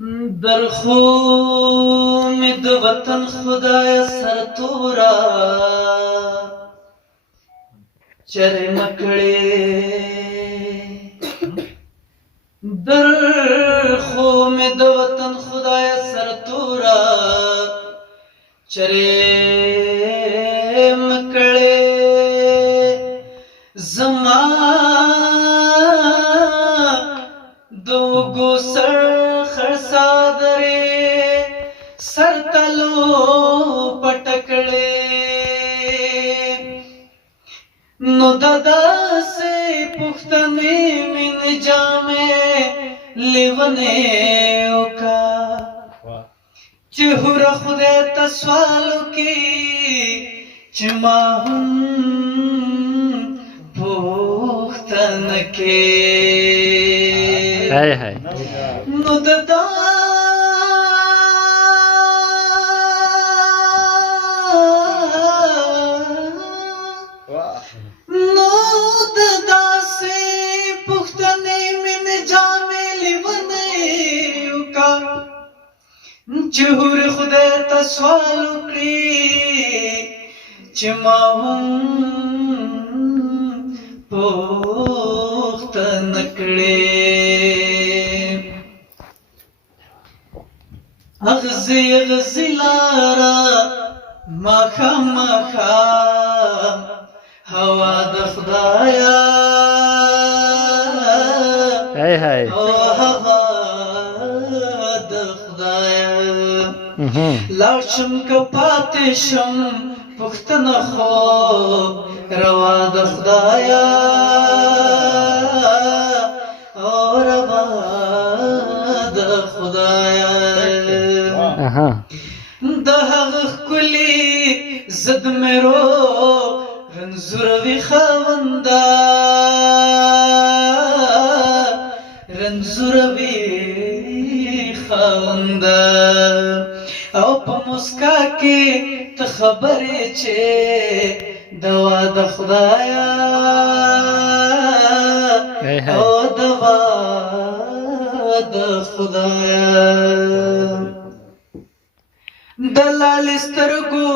درخو می د وطن خدای سر تورا چرې مکړې درخو می د وطن خدای سر تورا چرې مکړې زما دوګو سر خرسادرې سر تلو پټکړې نو دادا سے پختنې من جامې لیونه وکا چې هر خدای ته سوال کی چې ما هم پختنه کې هاي هاي نو دادا چهور خدای ته سوال وکړي چې ما هم پوښتنه کړې اغزي اغزي لارا ماښام ماښام هوا د خدایا هاي هاي لاړ شم که پاتې شم پوښتنه خو روا د خدایا او روا د خدایا د هغه ښکلي ضد مې رنځوروي خاونده رنځوروي خاونده او په مسکا کې ته خبرې چې دوا د خدایا او دوا د خدایا د لالې سترګو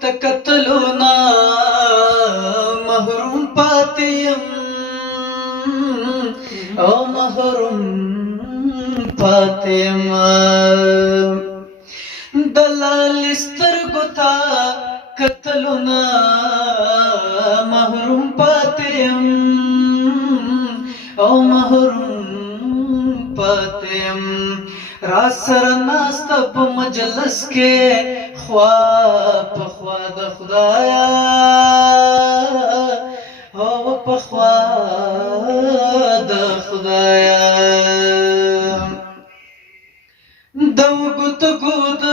ته کتلو نه محروم پاتې یم او محروم پاتې یم دلال سترګو ته کتلو نه محروم پاتې یم او محروم پاتې یم را سره ناسته په مجلس کې خوا په خوا د خدایا او په خوا د خدایا دوګو ګود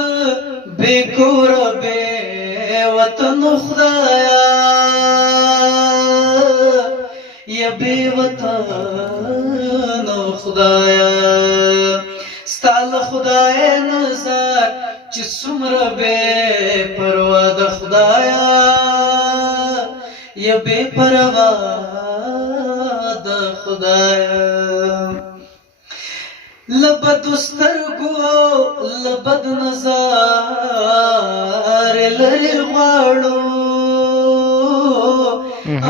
بے کور بے وطن خدایا یا بے وطن خدایا ستال خدای نظر چې څومره بے پروا د خدایا یا بے پروا د خدایا لبد سترګو لبد نظر لري غواړو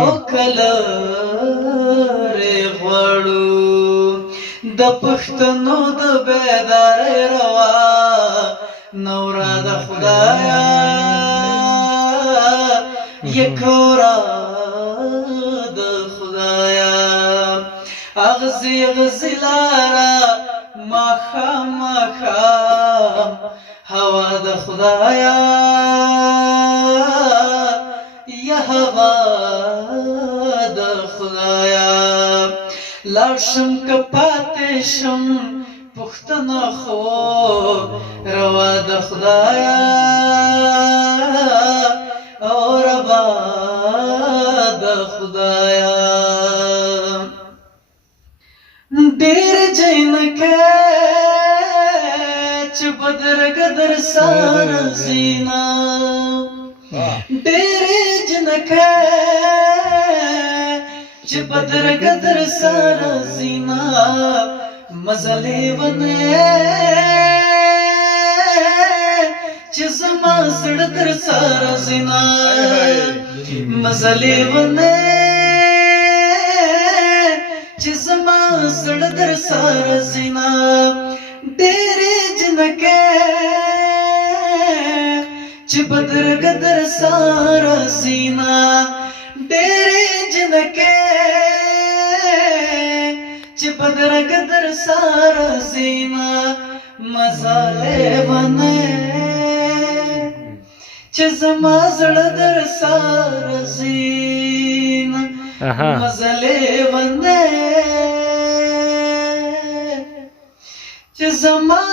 او کله غواړو د پښتنو د بیدار روا نورا د خدایا یکورا د خدایا اغزي اغزي لارا ماښام ماښام هوا د خدایا یا هوا د خدایا لاړ شم که پاتې شم پوښتنه خو روا د خدایا او روا د خدایا ډېر جنکه چې بدرګه در سره زینا ډېر جنکه چې بدرګه در سره زینا مزلې ونه زما زړه در سره زینا مزلې ونه چې زما زړه در سره زینا ډېرې جنکې چې بدرګ در سره زینا ډېرې جنکې چې بدرګ در سره زینا مزلې ونه چې زما زړه در سره زینا مزلې ونه چې زما